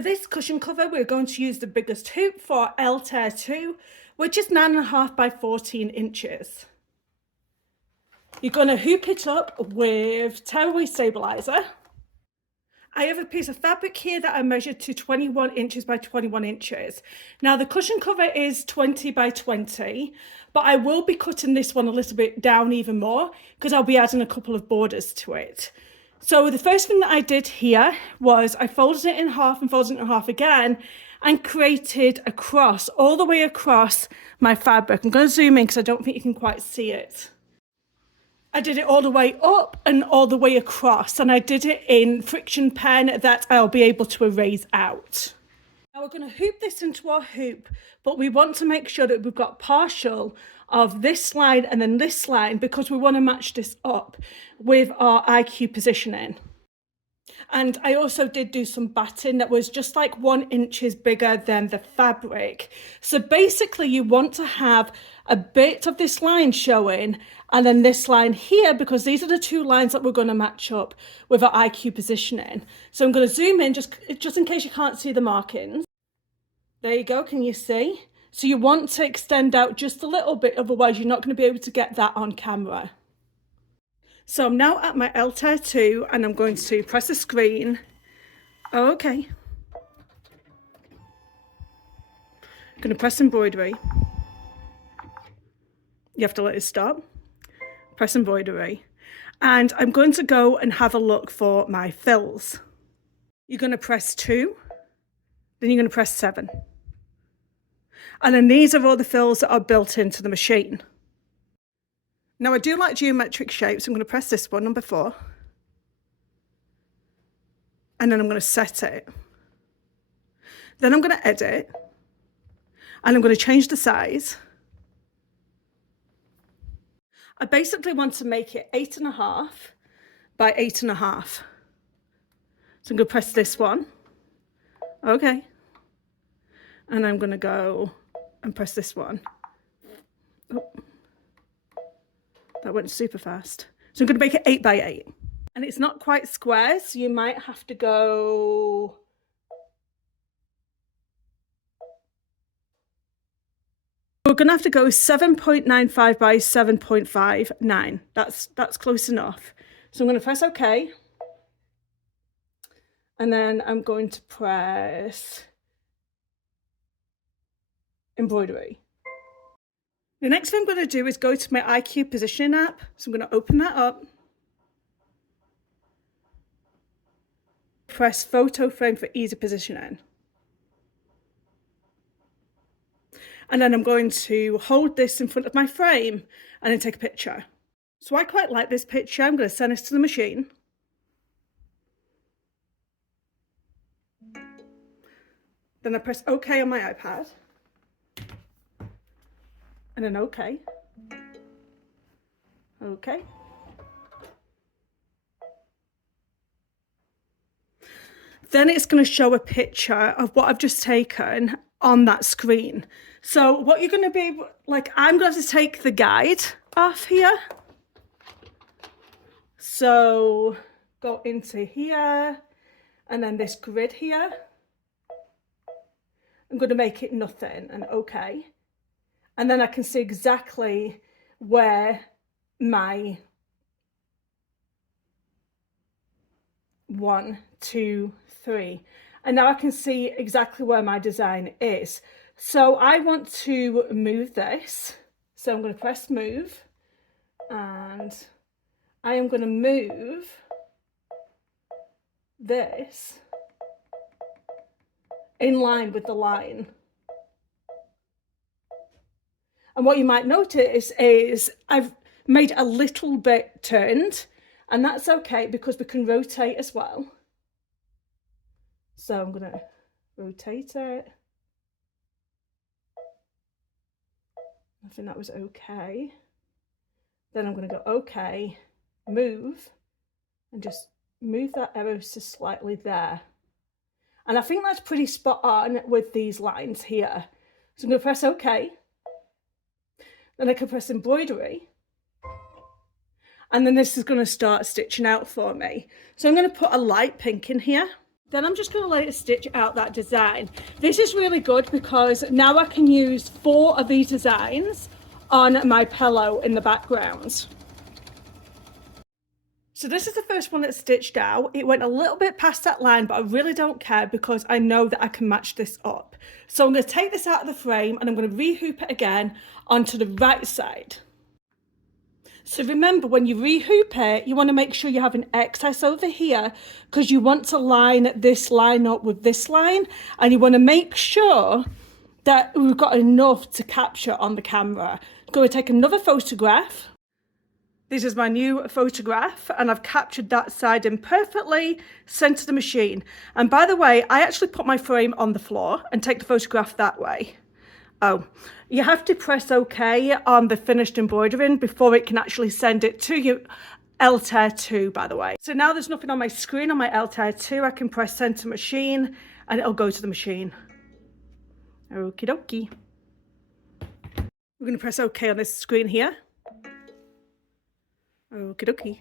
For this cushion cover, we're going to use the biggest hoop for Altair 2, which is 9.5 by 14 inches. You're going to hoop it up with tearaway stabilizer. I have a piece of fabric here that I measured to 21 inches by 21 inches. Now the cushion cover is 20 by 20, but I will be cutting this one a little bit down even more because I'll be adding a couple of borders to it. So the first thing that I did here was I folded it in half and folded it in half again and created a cross all the way across my fabric. I'm going to zoom in because I don't think you can quite see it. I did it all the way up and all the way across, and I did it in friction pen that I'll be able to erase out. Now we're going to hoop this into our hoop, but we want to make sure that we've got partial of this line and then this line because we want to match this up with our IQ positioning. And I also did do some batting that was just like 1 inch bigger than the fabric. So basically you want to have a bit of this line showing and then this line here, because these are the two lines that we're going to match up with our IQ positioning. So I'm going to zoom in just in case you can't see the markings. There you go, can you see? So you want to extend out just a little bit, otherwise you're not going to be able to get that on camera. So I'm now at my Altair 2 and I'm going to press the screen. Oh, okay. I'm going to press embroidery. You have to let it stop. Press embroidery. And I'm going to go and have a look for my fills. You're going to press 2, then you're going to press 7. And then these are all the fills that are built into the machine. Now I do like geometric shapes. I'm going to press this one, number 4. And then I'm going to set it. Then I'm going to edit. And I'm going to change the size. I basically want to make it 8.5 by 8.5. So I'm going to press this one. Okay. And I'm going to go and press this one. Oh. That went super fast. So I'm going to make it 8 by 8. And it's not quite square, so you might have to go... We're going to have to go 7.95 by 7.59. That's close enough. So I'm going to press OK. And then I'm going to press embroidery. The next thing I'm going to do is go to my IQ positioning app. So I'm going to open that up. Press photo frame for easy positioning. And then I'm going to hold this in front of my frame and then take a picture. So I quite like this picture. I'm going to send this to the machine. Then I press OK on my iPad. And then OK. OK. Then it's going to show a picture of what I've just taken on that screen. So what you're going to be like, I'm going to have to take the guide off here. So go into here and then this grid here. I'm going to make it nothing and OK. And then I can see exactly where my 1, 2, 3. And now I can see exactly where my design is. So I want to move this. So I'm going to press move. And I am going to move this in line with the line. And what you might notice is I've made a little bit turned, and that's okay because we can rotate as well. So I'm going to rotate it. I think that was okay. Then I'm going to go okay, move, and just move that ever so slightly there. And I think that's pretty spot on with these lines here. So I'm going to press OK. Then I can press embroidery. And then this is going to start stitching out for me. So I'm going to put a light pink in here. Then I'm just going to later stitch out that design. This is really good because now I can use 4 of these designs on my pillow in the background. So this is the first one that's stitched out. It went a little bit past that line, but I really don't care because I know that I can match this up. So I'm going to take this out of the frame and I'm going to rehoop it again onto the right side. So remember, when you rehoop it, you want to make sure you have an excess over here because you want to line this line up with this line, and you want to make sure that we've got enough to capture on the camera. I'm going to take another photograph. This is my new photograph and I've captured that side in perfectly, sent to the machine. And by the way, I actually put my frame on the floor and take the photograph that way. Oh, you have to press OK on the finished embroidering before it can actually send it to you. Altair 2, by the way. So now there's nothing on my screen on my Altair 2. I can press send to machine and it'll go to the machine. Okie dokie. We're going to press OK on this screen here. Okie dokie.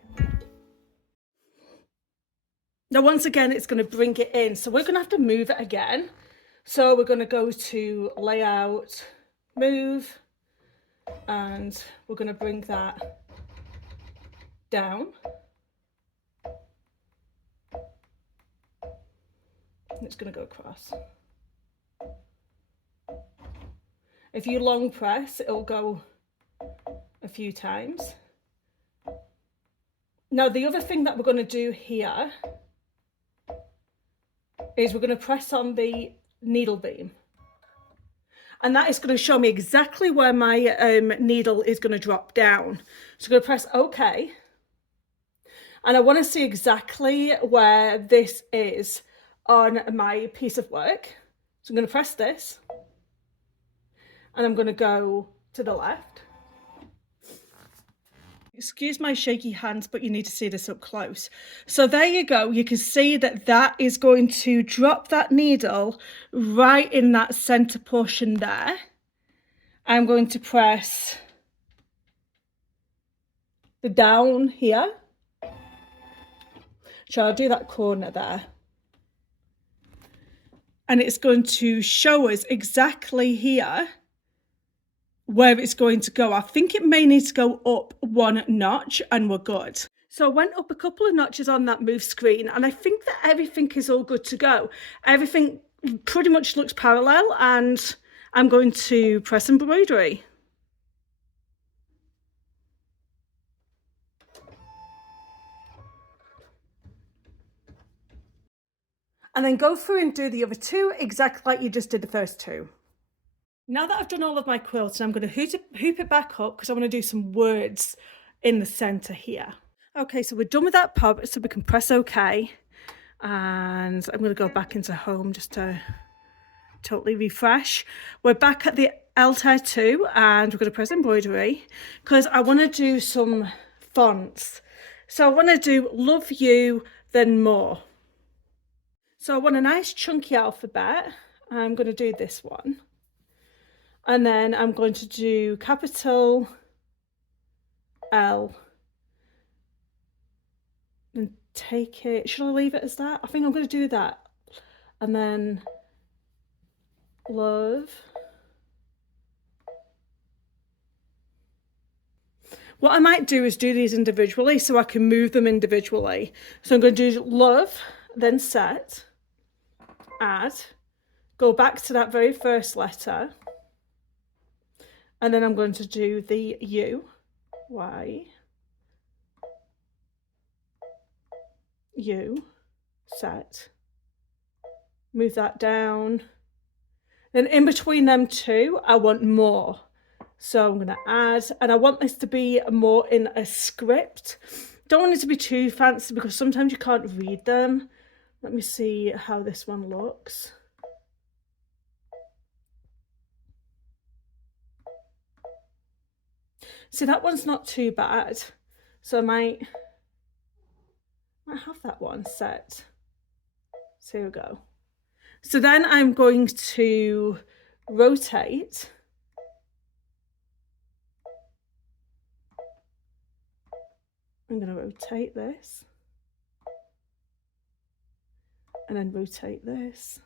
Now once again it's going to bring it in, so we're going to have to move it again. So we're going to go to layout, move, and we're going to bring that down. And it's going to go across. If you long press, it'll go a few times. Now the other thing that we're going to do here is we're going to press on the needle beam, and that is going to show me exactly where my needle is going to drop down. So I'm going to press OK, and I want to see exactly where this is on my piece of work. So I'm going to press this and I'm going to go to the left. Excuse my shaky hands, but you need to see this up close. So there you go. You can see that that is going to drop that needle right in that center portion there. I'm going to press the down here. So I'll do that corner there. And it's going to show us exactly here where it's going to go. I think it may need to go up 1 notch and we're good. So I went up a couple of notches on that move screen and I think that everything is all good to go. Everything pretty much looks parallel, and I'm going to press embroidery. And then go through and do the other 2 exactly like you just did the first 2. Now that I've done all of my quilting, I'm going to hoop it back up because I want to do some words in the center here. Okay, so we're done with that part, so we can press OK. And I'm going to go back into home just to totally refresh. We're back at the Altair 2 and we're going to press embroidery because I want to do some fonts. So I want to do love you, then more. So I want a nice chunky alphabet. I'm going to do this one. And then I'm going to do capital L and take it. Should I leave it as that? I think I'm going to do that. And then love. What I might do is do these individually so I can move them individually. So I'm going to do love, then set, add, go back to that very first letter. And then I'm going to do the U, Y, U, set, move that down. Then in between them 2, I want more. So I'm going to add, and I want this to be more in a script. Don't want it to be too fancy because sometimes you can't read them. Let me see how this one looks. See, that one's not too bad. So I might have that one set. So here we go. So then I'm going to rotate. I'm going to rotate this. and then rotate this.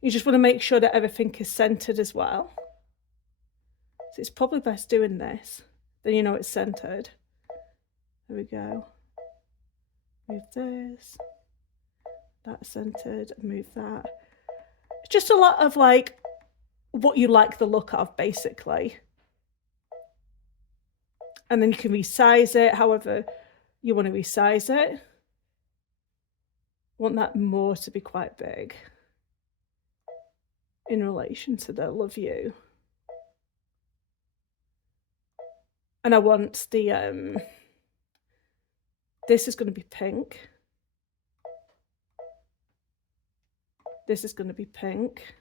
You just want to make sure that everything is centered as well. So it's probably best doing this, then you know it's centered. There we go. Move this, that's centered, move that. It's just a lot of like what you like the look of, basically. And then you can resize it however you want to resize it. Want that more to be quite big in relation to the love you. And I want the this is going to be pink. This is going to be pink.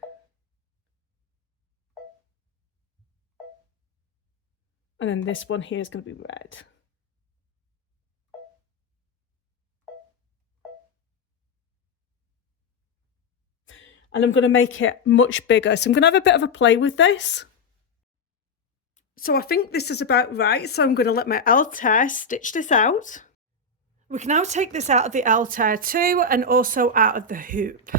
And then this one here is going to be red. And I'm going to make it much bigger. So I'm going to have a bit of a play with this. So I think this is about right. So I'm going to let my Altair stitch this out. We can now take this out of the Altair too, and also out of the hoop.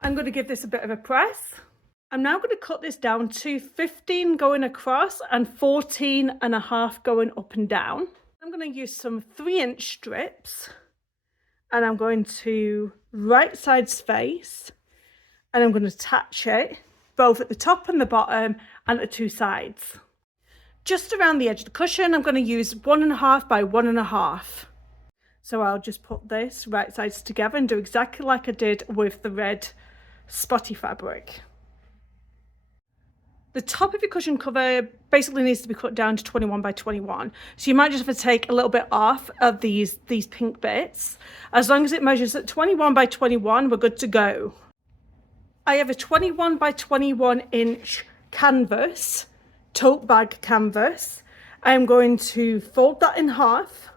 I'm going to give this a bit of a press. I'm now going to cut this down to 15 going across and 14.5 going up and down. I'm going to use some 3-inch strips, and I'm going to right side space, and I'm going to attach it both at the top and the bottom and at the 2 sides. Just around the edge of the cushion, I'm going to use 1.5 by 1.5. So I'll just put this right sides together and do exactly like I did with the red spotty fabric. The top of your cushion cover basically needs to be cut down to 21 by 21. So you might just have to take a little bit off of these pink bits. As long as it measures at 21 by 21, we're good to go. I have a 21 by 21 inch canvas, tote bag canvas. I'm going to fold that in half,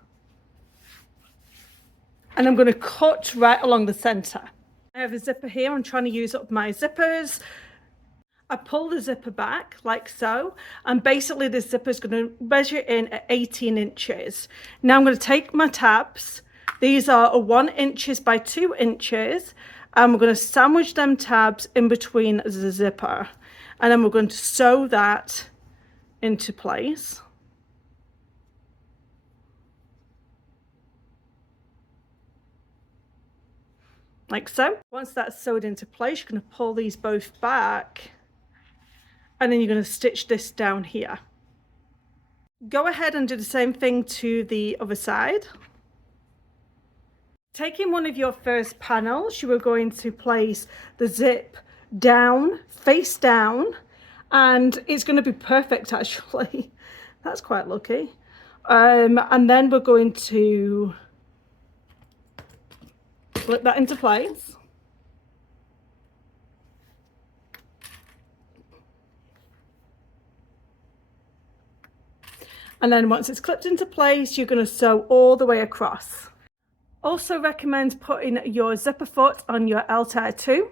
and I'm going to cut right along the center. I have a zipper here. I'm trying to use up my zippers. I pull the zipper back like so, and basically this zipper is going to measure in at 18 inches. Now I'm going to take my tabs. These are 1 inches by 2 inches, and we're going to sandwich them tabs in between the zipper, and then we're going to sew that into place. Like so. Once that's sewed into place, you're going to pull these both back, and then you're going to stitch this down here. Go ahead and do the same thing to the other side. Taking one of your first panels, you are going to place the zip down, face down, and it's going to be perfect actually. That's quite lucky. And then we're going to flip that into place. And then once it's clipped into place, you're going to sew all the way across. Also recommend putting your zipper foot on your Altair 2.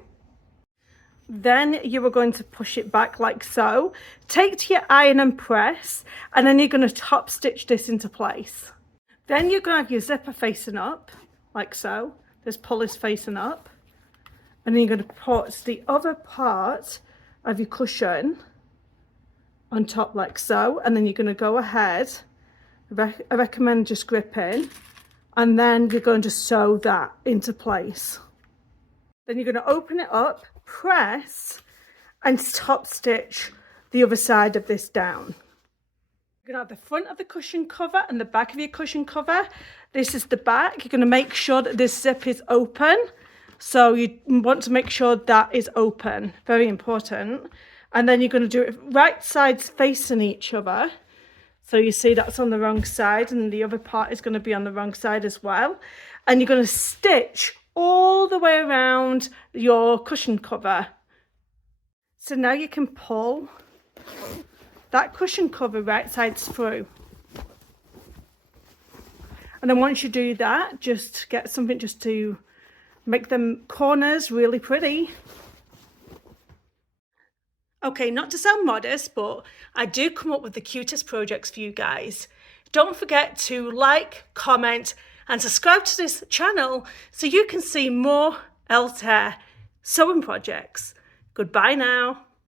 Then you are going to push it back like so. Take to your iron and press, and then you're going to top stitch this into place. Then you're going to have your zipper facing up, like so. This pull is facing up. And then you're going to put the other part of your cushion on top like so. And then you're going to go ahead. I recommend just gripping. And then you're going to sew that into place. Then you're going to open it up, press, and top stitch the other side of this down. You're going to have the front of the cushion cover and the back of your cushion cover. This is the back. You're going to make sure that this zip is open. So you want to make sure that is open. Very important. And then you're going to do it right sides facing each other. So you see that's on the wrong side, and the other part is going to be on the wrong side as well. And you're going to stitch all the way around your cushion cover. So now you can pull that cushion cover right sides through. And then once you do that, just get something just to make them corners really pretty. Okay, not to sound modest, but I do come up with the cutest projects for you guys. Don't forget to like, comment, and subscribe to this channel so you can see more Altair sewing projects. Goodbye now.